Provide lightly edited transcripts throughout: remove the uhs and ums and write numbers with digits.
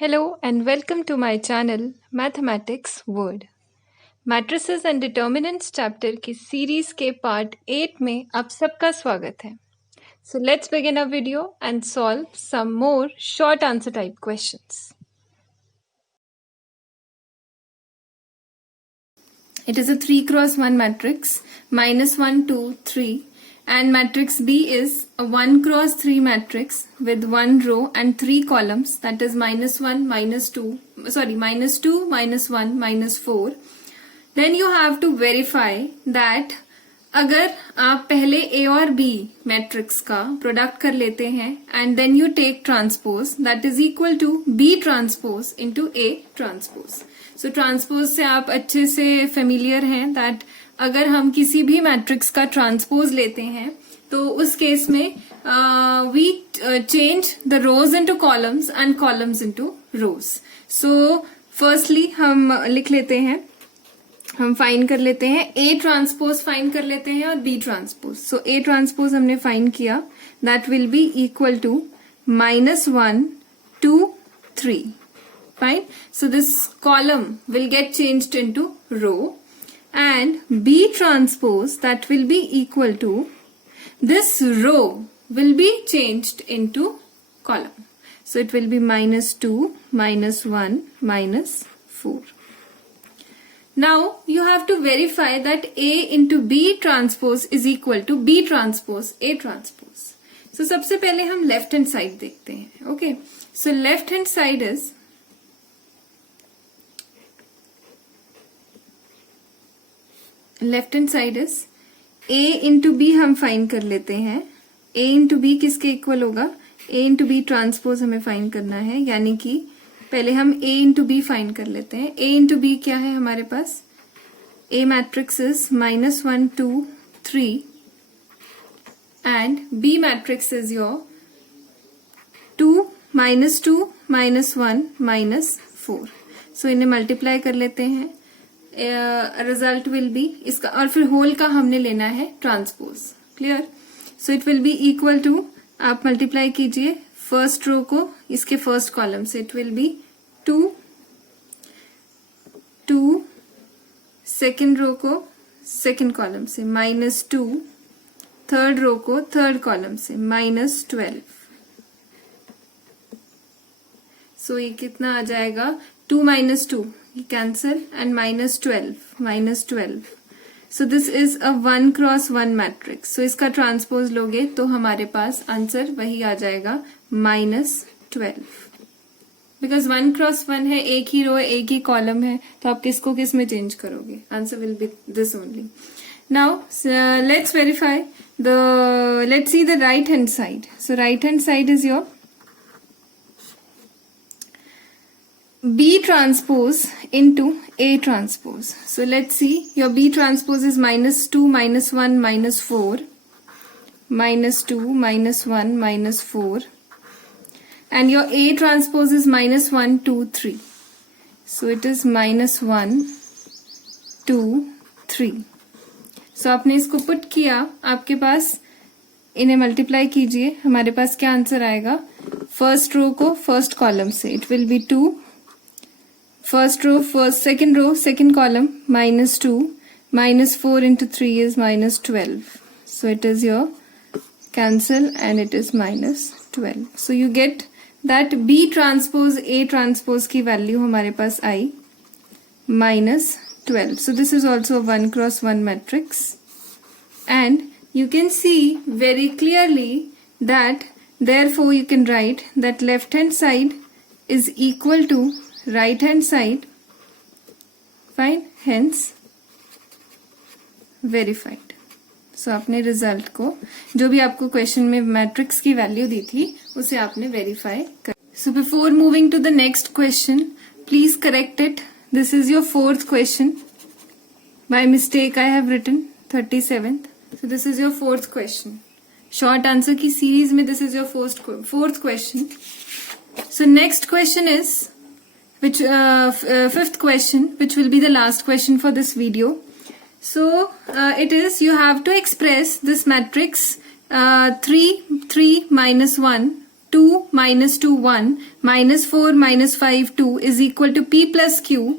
Hello and welcome to my channel Mathematics Word. Matrices and determinants chapter की series के part 8 में आप सबका स्वागत है. So let's begin our video and solve some more short answer type questions. It is a 3 cross 1 matrix, -1, 2, 3, and matrix B is a 1 cross 3 matrix with 1 row and 3 columns, that is -1, -2, -1, -4. Then you have to verify that अगर आप पहले A और B matrix का product कर लेते हैं and then you take transpose, that is equal to B transpose into A transpose. So transpose से आप अच्छे से familiar हैं that अगर हम किसी भी मैट्रिक्स का ट्रांसपोज लेते हैं तो उस केस में we change the rows into columns and columns into rows. So firstly हम लिख लेते हैं, हम फाइंड कर लेते हैं A ट्रांसपोज फाइंड कर लेते हैं और B transpose. So A transpose हमने फाइंड किया, that will be equal to -1, 2, 3. Fine. So this column will get changed into row and B transpose, that will be equal to this row will be changed into column. So it will be -2, -1, -4. Now you have to verify that A into B transpose is equal to B transpose A transpose. So सबसे पहले हम left hand side देखते हैं. Okay, so left hand side is A into B हम find कर लेते हैं. A into B किसके इक्वल होगा? A इंटू बी ट्रांसपोज हमें फाइंड करना है, यानी कि पहले हम A इंटू बी फाइंड कर लेते हैं. A इंटू बी क्या है हमारे पास? A matrix is -1, 2, 3 and B matrix is your 2, -2, -1, -4. सो इन्हें मल्टीप्लाई कर लेते हैं. रिजल्ट विल बी इसका, और फिर होल का हमने लेना है transpose. Clear? So it will be equal to, आप मल्टीप्लाई कीजिए फर्स्ट रो को इसके फर्स्ट कॉलम से. It will be 2, 2, second row को सेकेंड कॉलम से -2, थर्ड रो को थर्ड कॉलम से -12. सो ये कितना आ जाएगा? 2 - 2 cancel and -12. So this is a 1 cross 1 matrix. सो इसका ट्रांसपोज लोगे तो हमारे पास आंसर वही आ जाएगा -12. बिकॉज 1 क्रॉस 1 है, एक ही रो है, एक ही कॉलम है, तो आप किसको किस में चेंज करोगे? Answer will be this only. Now let's verify let's see the right hand side. So right hand side is your B transpose into A transpose. So let's see, your B transpose is -2, -1, -4, -2, -1, -4, and your A transpose is -1, 2, 3. So it is -1, 2, 3. So आपने इसको put किया, आपके पास इन्हें multiply कीजिए, हमारे पास क्या answer आएगा? First row को फर्स्ट कॉलम से it will be 2, first row first second row second column -2, -4 into 3 is -12. So it is your cancel and it is -12. So you get that B transpose A transpose की value हमारे पास आई -12. So this is also a 1 cross 1 matrix, and you can see very clearly that therefore you can write that left hand side is equal to right hand side. Fine, hence verified. So आपने result को, जो भी आपको question में matrix की value दी थी, उसे आपने वेरीफाई कर. So before moving to the next question, please correct it. This is your fourth question. By mistake I have written 37th. So this is your fourth question. Short answer की series में this is your fourth question. So next question is fifth question, which will be the last question for this video. So it is, you have to express this matrix 3, 3, -1 2 minus 2 1 minus 4 minus 5 2 is equal to P plus Q.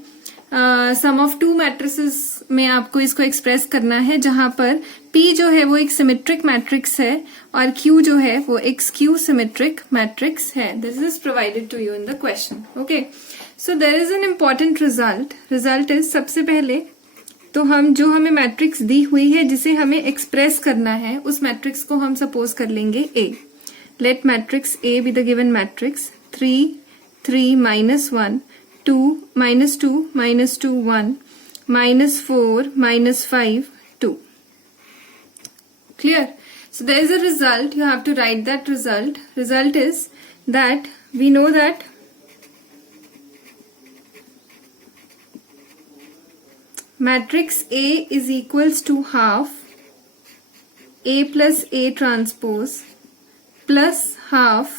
Sum of two matrices में आपको इसको express करना है, जहां पर P जो है वो एक सिमेट्रिक मैट्रिक्स है और Q जो है वो एक स्क्यू सिमेट्रिक मैट्रिक्स है. This is provided to you in the question. Okay, so there is an important result is, सबसे पहले तो हम जो हमें मैट्रिक्स दी हुई है जिसे हमें एक्सप्रेस करना है, उस मैट्रिक्स को हम सपोज कर लेंगे A. Let matrix A be the given matrix 3 3 minus 1 2 minus 2 minus 2 1 minus 4 minus 5 2. Clear? So there is a result. You have to write that result. Result is that we know that matrix A is equals to half A plus A transpose plus half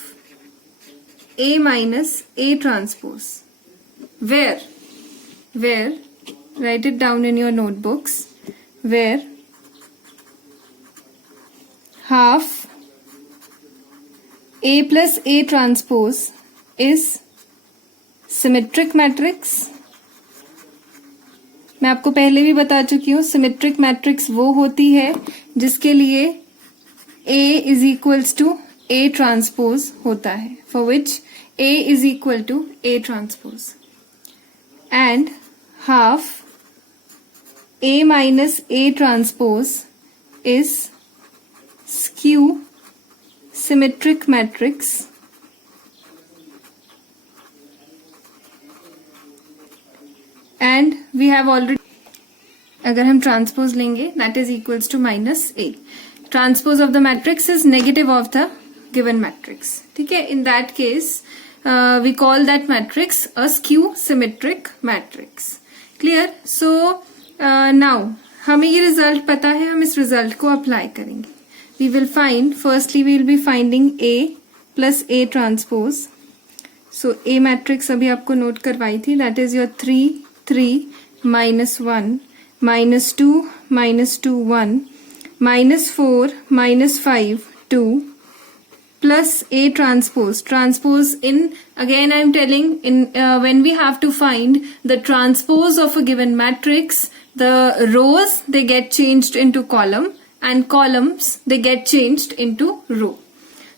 A minus A transpose. Where write it down in your notebooks, where half A plus A transpose is symmetric matrix. मैं आपको पहले भी बता चुकी हूँ, symmetric matrix वो होती है जिसके लिए A is equals to A transpose होता है, for which A is equal to A transpose. And half A minus A transpose is skew symmetric matrix and we have already, अगर हम ट्रांसपोज लेंगे that is equals to minus A. Transpose of the matrix is negative of the given matrix. ठीक है, in that case we call that matrix a skew symmetric matrix. Clear? So now हमें ये result पता है, हम इस result को apply करेंगे. We will find, firstly we will be finding A plus A transpose. So A matrix अभी आपको नोट करवाई थी, that is your 3 3 minus 1 minus 2 minus 2 1 minus 4 minus 5 2 plus A transpose. Transpose in, again I am telling, in when we have to find the transpose of a given matrix, the rows they get changed into column and columns they get changed into row.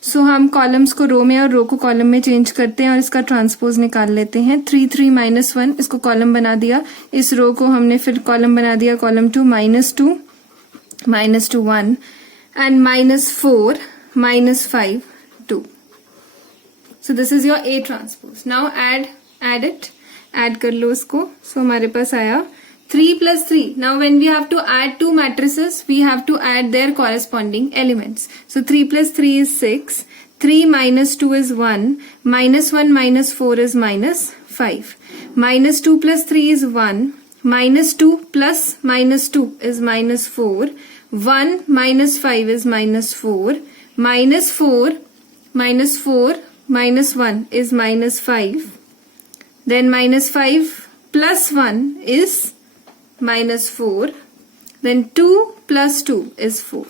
So हम columns को row में और row को column में change करते हैं और इसका transpose निकाल लेते हैं. 3 3 minus 1 इसको column बना दिया, इस row को हमने फिर column बना दिया, column 2 minus 2 1 and minus 4 minus 5 2. So this is your A transpose. Now add it, add कर लो उसको. So हमारे पास आया 3 plus 3. Now when we have to add two matrices, we have to add their corresponding elements. So 3 plus 3 is 6. 3 minus 2 is 1. Minus 1 minus 4 is minus 5. Minus 2 plus 3 is 1. Minus 2 plus minus 2 is minus 4. 1 minus 5 is minus 4. Minus 4 minus 4 minus 1 is minus 5. Then minus 5 plus 1 is minus 4. Then 2 plus 2 is 4.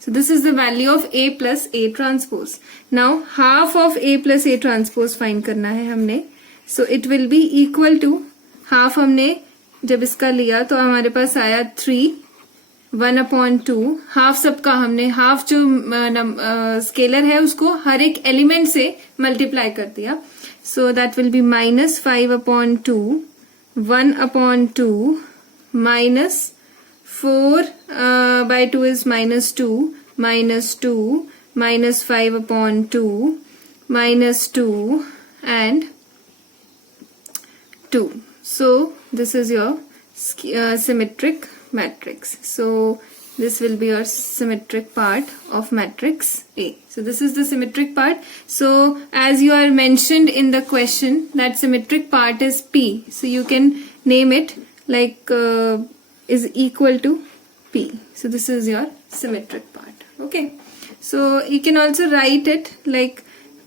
So this is the value of A plus A transpose. Now half of A plus A transpose find करना है हमने. So it will be equal to, half हमने जब इसका लिया तो हमारे पास आया 3 1/2. हाफ सबका हमने, हाफ जो स्केलर है उसको हर एक एलिमेंट से मल्टीप्लाई कर दिया. So that will B minus 5/2 1/2 minus 4/2 is minus 2 minus 2 minus 5/2 minus 2 and 2. So this is your symmetric matrix. So this will be your symmetric part of matrix A. So this is the symmetric part. So as you are mentioned in the question, that symmetric part is P. So you can name it like is equal to P. So this is your symmetric part. Okay. So you can also write it like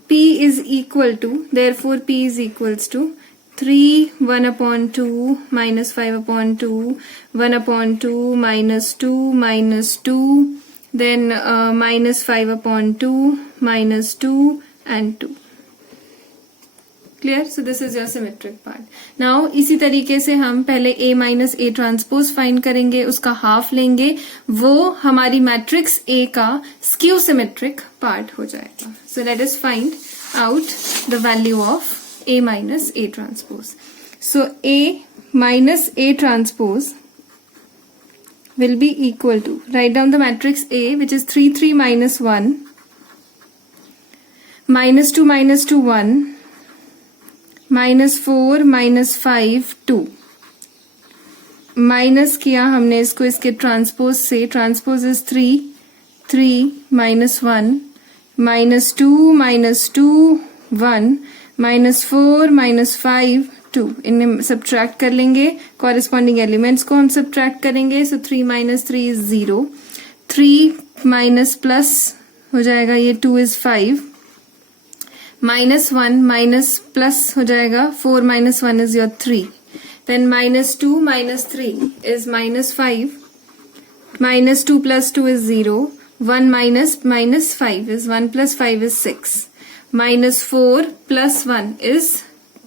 P is equal to, therefore P is equals to 3 1/2 minus 5/2 1/2 minus 2 minus 2 then minus 5 upon 2, minus 2 and 2. Clear? So this is your symmetric part. Now इसी तरीके से हम पहले A minus A transpose find करेंगे, उसका half लेंगे, वो हमारी मैट्रिक्स A का स्क्यू सिमेट्रिक पार्ट हो जाएगा. So let us find out the value of A minus A transpose. So A minus A transpose will be equal to, write down the matrix A, which is 3 3 minus 1, minus 2 minus 2 1, minus 4 minus 5 2. Minus किया हमने इसको इसके transpose से, transpose is 3 3 minus 1, minus 2 minus 2 1, minus 4 minus 5 2. इन्हें subtract कर लेंगे, corresponding elements को हम सब्ट्रैक्ट करेंगे. सो 3 minus 3 इज 0, 3 minus प्लस हो जाएगा ये 2 इज 5, minus 1 minus प्लस हो जाएगा 4 minus 1 is your 3, then minus 2 minus 3 is minus 5, minus 2 plus 2 is 0, 1 minus 5 is 1 plus 5 is 6, minus 4 plus 1 is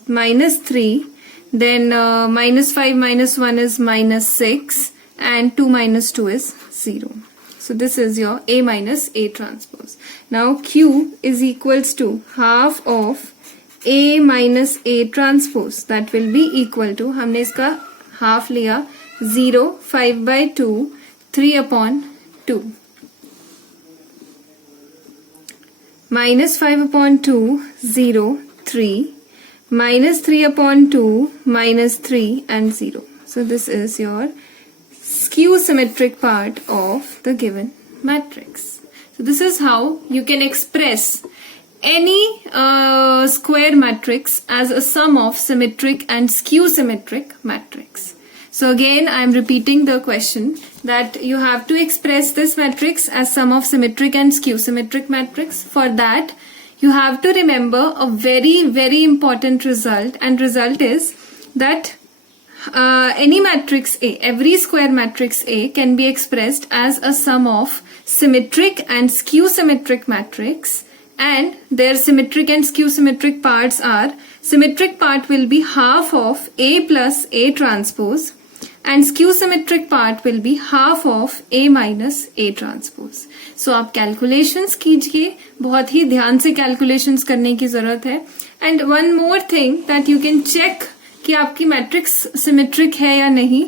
minus 3, then minus 5 minus 1 is minus 6 and 2 minus 2 is 0. So this is your A minus A transpose. Now Q is equals to half of A minus A transpose. That will be equal to, हमने इसका half लिया, 0, 5 by 2, 3 upon 2. Minus 5 upon 2, 0, 3. Minus 3 upon 2, minus 3 and 0. So this is your skew symmetric part of the given matrix. So this is how you can express any square matrix as a sum of symmetric and skew symmetric matrix. So again I am repeating the question that you have to express this matrix as sum of symmetric and skew symmetric matrix. For that you have to remember a very important result, and result is that any matrix A, every square matrix A can be expressed as a sum of symmetric and skew symmetric matrix, and their symmetric and skew symmetric parts are, symmetric part will be half of A plus A transpose and skew symmetric part will be half of A minus A transpose. So आप calculations कीजिए, बहुत ही ध्यान से calculations करने की जरूरत है. And one more thing that you can check कि आपकी मैट्रिक्स सिमेट्रिक है या नहीं,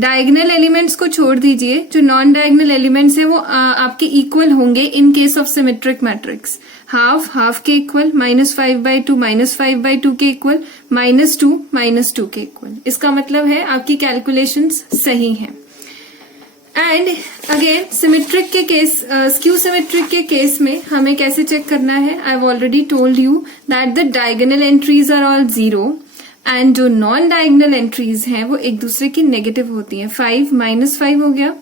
डायगोनल एलिमेंट्स को छोड़ दीजिए, जो नॉन डायगोनल एलिमेंट्स है वो आपके इक्वल होंगे in case of symmetric matrix. Half के इक्वल, माइनस 5/2 माइनस 5/2 के इक्वल, -2 के इक्वल. इसका मतलब है आपकी कैलकुलेशंस सही हैं. एंड अगेन सिमेट्रिक के केस, स्क्यू सिमेट्रिक के केस में हमें कैसे चेक करना है, I have already told you that the diagonal entries are all 0 and जो नॉन डायगोनल एंट्रीज हैं वो एक दूसरे की नेगेटिव होती हैं. 5 -5 हो गया,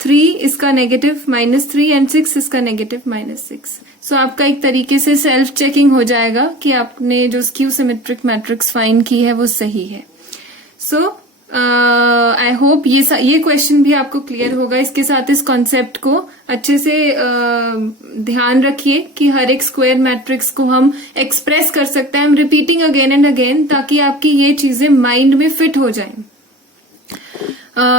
3 इसका नेगेटिव -3 एंड 6 इसका नेगेटिव -6. सो आपका एक तरीके से सेल्फ चेकिंग हो जाएगा कि आपने जो स्क्यू सिमेट्रिक मैट्रिक्स फाइंड की है वो सही है. सो आई होप ये क्वेश्चन भी आपको क्लियर होगा. इसके साथ इस कॉन्सेप्ट को अच्छे से ध्यान रखिए कि हर एक स्क्वायर मैट्रिक्स को हम एक्सप्रेस कर सकते हैं. I am repeating again and again ताकि आपकी ये चीजें माइंड में फिट हो जाएं.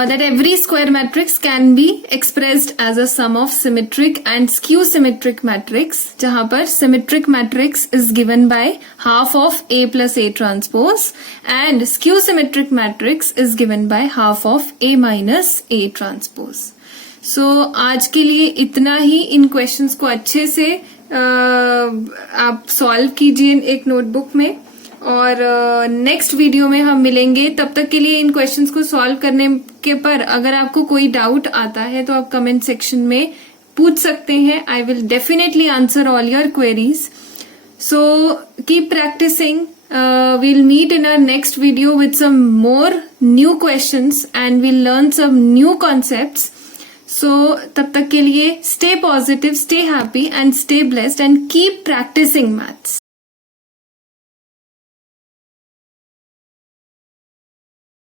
That every square matrix can be expressed as a sum of symmetric and skew symmetric matrix, जहां पर symmetric matrix is given by half of A plus A transpose and skew symmetric matrix is given by half of A minus A transpose. So आज के लिए इतना ही. इन questions को अच्छे से आप सॉल्व कीजिए एक नोटबुक में, और नेक्स्ट वीडियो में हम मिलेंगे. तब तक के लिए इन क्वेश्चंस को सॉल्व करने के पर अगर आपको कोई डाउट आता है तो आप कमेंट सेक्शन में पूछ सकते हैं. I will definitely answer all your queries. So keep practising. we'll meet in our next video with some more new questions and we'll learn some new concepts. So तब तक के लिए stay positive, stay happy and stay blessed and keep practicing maths.